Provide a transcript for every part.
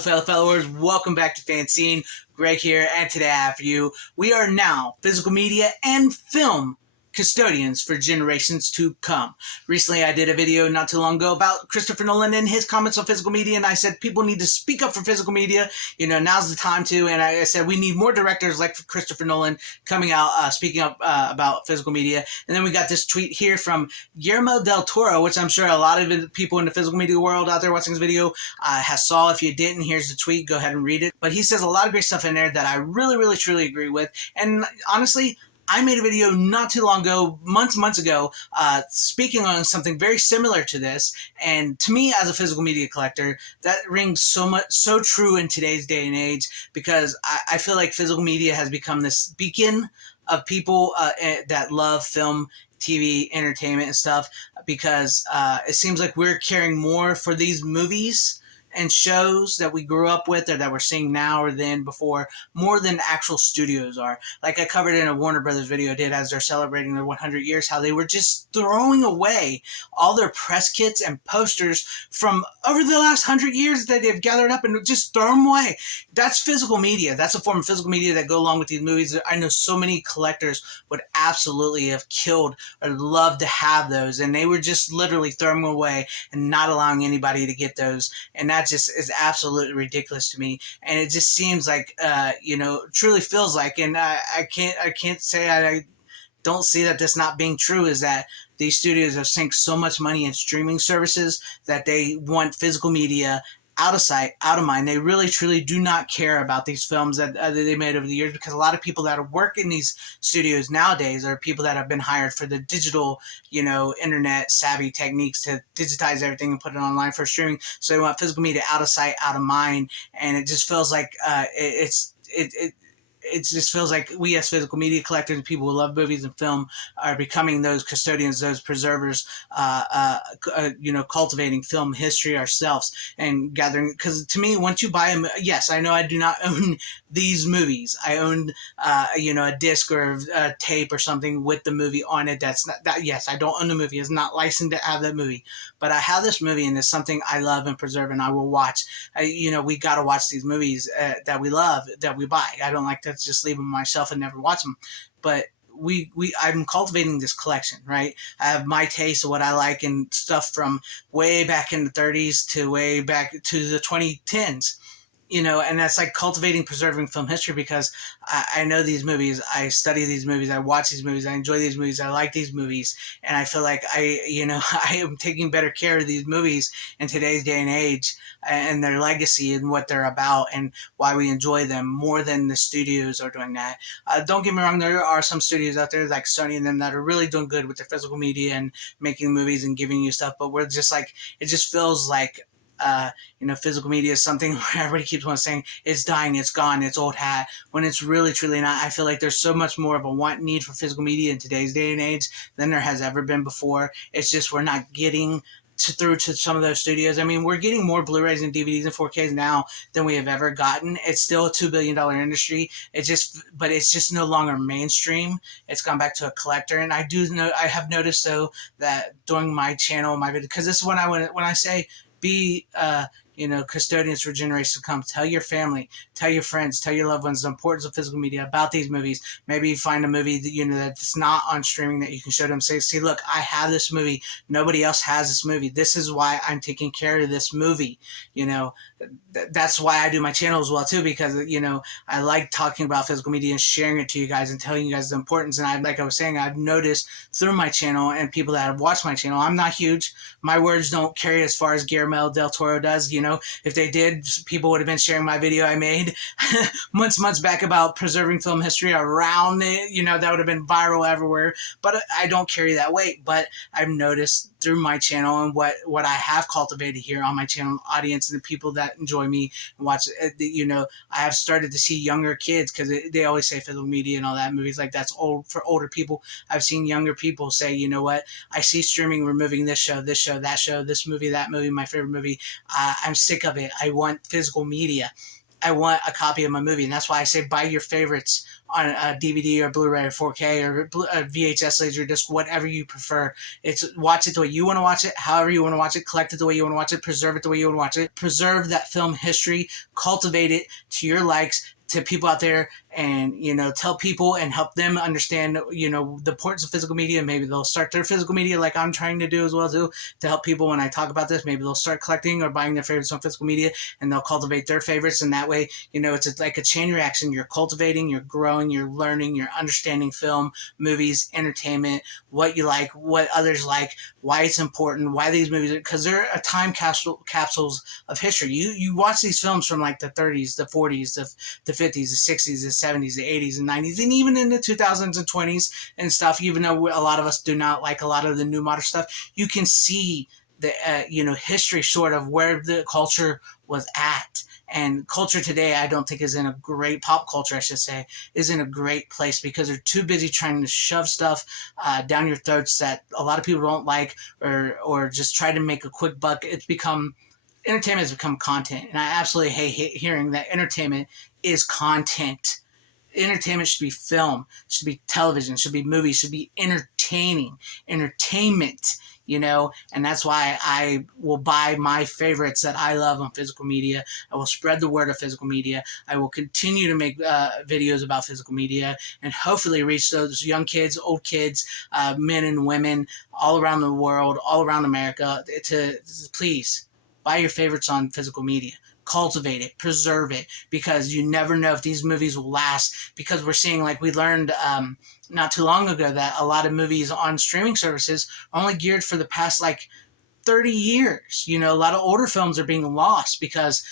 fellow followers, welcome back to FanZcene. Greg here, and today I have you. We are now physical media and film custodians for generations to come. Recently, I did a video not too long ago about Christopher Nolan and his comments on physical media, and I said people need to speak up for physical media. Now's the time to, and I said we need more directors like Christopher Nolan coming out, speaking up about physical media. And then we got this tweet here from Guillermo del Toro, which I'm sure a lot of people in the physical media world out there watching this video has saw. If you didn't, here's the tweet. Go ahead and read it. But he says a lot of great stuff in there that I really, truly agree with. And honestly, I made a video not too long ago, months ago, speaking on something very similar to this. And to me, as a physical media collector, that rings so true in today's day and age, because I feel like physical media has become this beacon of people that love film, TV, entertainment, and stuff, because it seems like we're caring more for these movies and shows that we grew up with or that we're seeing now or then before, more than actual studios are. Like I covered in a Warner Brothers video I did as they're celebrating their 100 years, how they were just throwing away all their press kits and posters from over the last 100 years that they've gathered up and just throw them away. That's physical media. That's a form of physical media that go along with these movies. I know so many collectors would absolutely have killed or loved to have those, and they were just literally throwing them away and not allowing anybody to get those. And that just is absolutely ridiculous to me, and it just seems like truly feels like, and I can't say I don't see that this not being true, is that these studios have sunk so much money in streaming services that they want physical media out of sight, out of mind. They really, truly do not care about these films that they made over the years, because a lot of people that work in these studios nowadays are people that have been hired for the digital, internet savvy techniques to digitize everything and put it online for streaming. So they want physical media out of sight, out of mind, and it just feels like it just feels like we as physical media collectors and people who love movies and film are becoming those custodians, those preservers, cultivating film history ourselves and gathering. Because to me, once you buy yes, I know I do not own these movies. I own, a disc or a tape or something with the movie on it. That's not that. Yes, I don't own the movie. It's not licensed to have that movie, but I have this movie, and it's something I love and preserve, and I will watch. We got to watch these movies that we love, that we buy. I don't like to just leave them myself and never watch them, but I'm cultivating this collection, right? I have my taste of what I like and stuff from way back in the 30s to way back to the 2010s. And that's like cultivating, preserving film history, because I know these movies, I study these movies, I watch these movies, I enjoy these movies, I like these movies, and I feel like I am taking better care of these movies in today's day and age, and their legacy and what they're about and why we enjoy them more than the studios are doing that. Don't get me wrong, there are some studios out there like Sony and them that are really doing good with their physical media and making movies and giving you stuff, but we're just like, it just feels like physical media is something where everybody keeps on saying it's dying, it's gone, it's old hat, when it's really, truly not. I feel like there's so much more of a need for physical media in today's day and age than there has ever been before. It's just we're not getting through to some of those studios. I mean, we're getting more Blu-rays and DVDs and 4Ks now than we have ever gotten. It's still a $2 billion industry. But it's just no longer mainstream. It's gone back to a collector. And I have noticed though that during my channel, my video, because this is when I say be custodians for generations to come. Tell your family, tell your friends, tell your loved ones the importance of physical media, about these movies. Maybe find a movie that that's not on streaming that you can show them. Say, see, look, I have this movie. Nobody else has this movie. This is why I'm taking care of this movie. That's why I do my channel as well too, because I like talking about physical media and sharing it to you guys and telling you guys the importance. And like I was saying, I've noticed through my channel and people that have watched my channel, I'm not huge. My words don't carry as far as Guillermo del Toro does. If they did, people would have been sharing my video I made months back about preserving film history around it. That would have been viral everywhere. But I don't carry that weight. But I've noticed through my channel and what I have cultivated here on my channel audience and the people that enjoy me and watch, I have started to see younger kids, because they always say physical media and all that movies like that's old for older people. I've seen younger people say, you know what, I see streaming removing this show, that show, this movie, that movie, my favorite movie. I'm sick of it. I want physical media. I want a copy of my movie. And that's why I say buy your favorites on a DVD or Blu-ray or 4K or VHS, Laserdisc, whatever you prefer. It's watch it the way you want to watch it, however you want to watch it, collect it the way you want to watch it, preserve it the way you want to watch it, preserve that film history, cultivate it to your likes, to people out there, and tell people and help them understand the importance of physical media. Maybe they'll start their physical media like I'm trying to do as well too, to help people when I talk about this. Maybe they'll start collecting or buying their favorites on physical media, and they'll cultivate their favorites, and that way it's like a chain reaction. You're cultivating, you're growing, you're learning, you're understanding film, movies, entertainment, what you like, what others like, why it's important, why these movies, because they're a time capsules of history. You watch these films from like the 30s, the 40s, the 50s, the 60s, the 70s, the 80s, and 90s, and even in the 2000s and 20s and stuff. Even though a lot of us do not like a lot of the new modern stuff, you can see the history sort of where the culture was at. And culture today, I don't think is in a great pop culture, I should say, is in a great place because they're too busy trying to shove stuff down your throats that a lot of people don't like, or just try to make a quick buck. Entertainment has become content, and I absolutely hate hearing that entertainment is content. Entertainment should be film, should be television, should be movies, should be entertainment, and that's why I will buy my favorites that I love on physical media. I will spread the word of physical media. I will continue to make videos about physical media and hopefully reach those young kids, old kids, men and women all around the world, all around America, to please buy your favorites on physical media. Cultivate it, preserve it, because you never know if these movies will last. Because we're seeing, like we learned not too long ago, that a lot of movies on streaming services are only geared for the past 30 years. A lot of older films are being lost because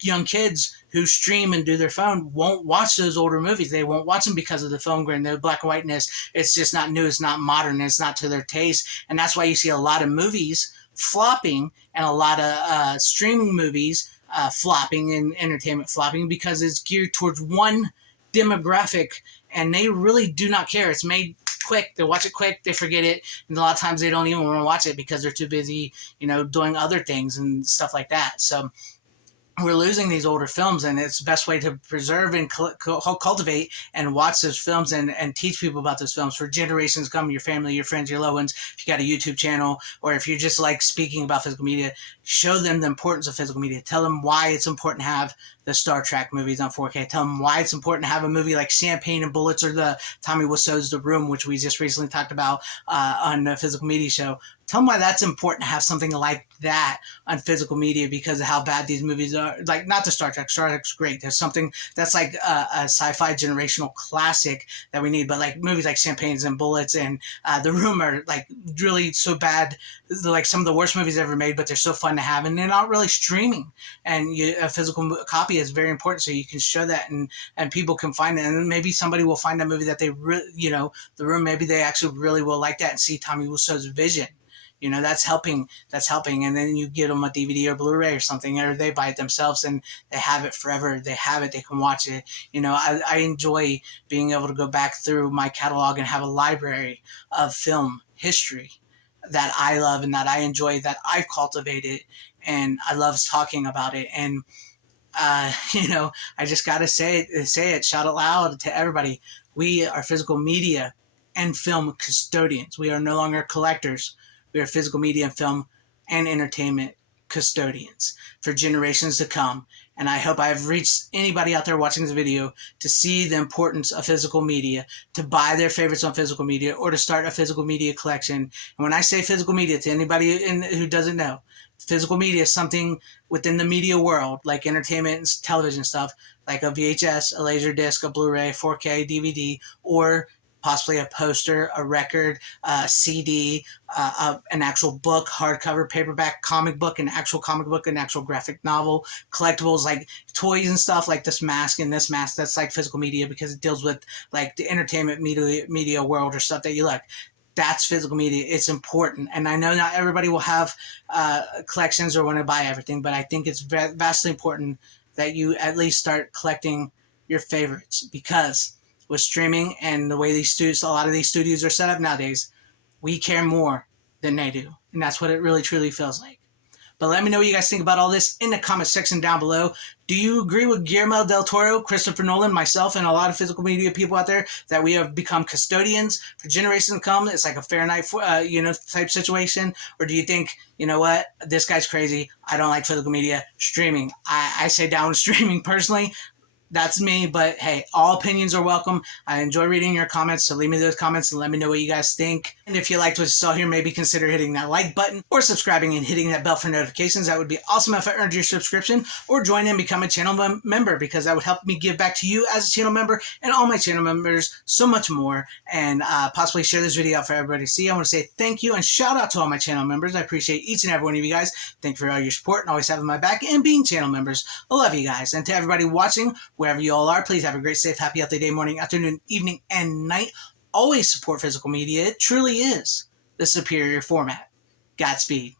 young kids who stream and do their phone won't watch those older movies. They won't watch them because of the film grain, the black and whiteness. It's just not new, it's not modern, it's not to their taste. And that's why you see a lot of movies flopping and a lot of streaming movies flopping and entertainment flopping, because it's geared towards one demographic, and they really do not care. It's made quick. They watch it quick, they forget it, and a lot of times they don't even want to watch it because they're too busy, doing other things and stuff like that. So we're losing these older films, and it's the best way to preserve and cultivate and watch those films and teach people about those films for generations to come. Your family, your friends, your loved ones. If you got a YouTube channel, or if you're just speaking about physical media, show them the importance of physical media. Tell them why it's important to have the Star Trek movies on 4K. Tell them why it's important to have a movie like Champagne and Bullets, or the Tommy Wiseau's The Room, which we just recently talked about on the Physical Media Show. Tell them why that's important to have something like that on physical media, because of how bad these movies are. Not the Star Trek. Star Trek's great. There's something that's like a sci-fi generational classic that we need. But movies like Champagnes and Bullets and The Room are really so bad. They're some of the worst movies ever made, but they're so fun to have, and they're not really streaming. And a physical copy is very important, so you can show that, and people can find it. And maybe somebody will find a movie that they really, The Room, maybe they actually really will like that and see Tommy Wiseau's vision. That's helping. And then you get them a DVD or Blu-ray or something, or they buy it themselves and they have it forever. They have it. They can watch it. I enjoy being able to go back through my catalog and have a library of film history that I love and that I enjoy, that I've cultivated, and I love talking about it. And I just gotta say it, shout it loud to everybody. We are physical media and film custodians. We are no longer collectors. We are physical media and film and entertainment custodians for generations to come. And I hope I've reached anybody out there watching this video to see the importance of physical media, to buy their favorites on physical media, or to start a physical media collection. And when I say physical media, to anybody who doesn't know, physical media is something within the media world, like entertainment and television stuff, like a VHS, a laser disc, a Blu-ray, 4K, DVD, or possibly a poster, a record, a CD, an actual book, hardcover, paperback, comic book, an actual comic book, an actual graphic novel, collectibles like toys and stuff, like this mask and this mask. That's like physical media because it deals with the entertainment media world or stuff that you like. That's physical media. It's important. And I know not everybody will have collections or want to buy everything, but I think it's vastly important that you at least start collecting your favorites, because with streaming and the way a lot of these studios are set up nowadays, we care more than they do. And that's what it really truly feels like. But let me know what you guys think about all this in the comment section down below. Do you agree with Guillermo del Toro, Christopher Nolan, myself, and a lot of physical media people out there that we have become custodians for generations to come? It's like a Fahrenheit, type situation. Or do you think, you know what, this guy's crazy, I don't like physical media, streaming? I say down with streaming personally. That's me, but hey, all opinions are welcome. I enjoy reading your comments, so leave me those comments and let me know what you guys think. And if you liked what you saw here, maybe consider hitting that like button or subscribing and hitting that bell for notifications. That would be awesome if I earned your subscription, or join and become a channel member, because that would help me give back to you as a channel member and all my channel members so much more, and possibly share this video out for everybody to see. I want to say thank you and shout out to all my channel members. I appreciate each and every one of you guys. Thank you for all your support and always having my back and being channel members. I love you guys. And to everybody watching, wherever you all are, please have a great, safe, happy, healthy day, morning, afternoon, evening, and night. Always support physical media. It truly is the superior format. Godspeed.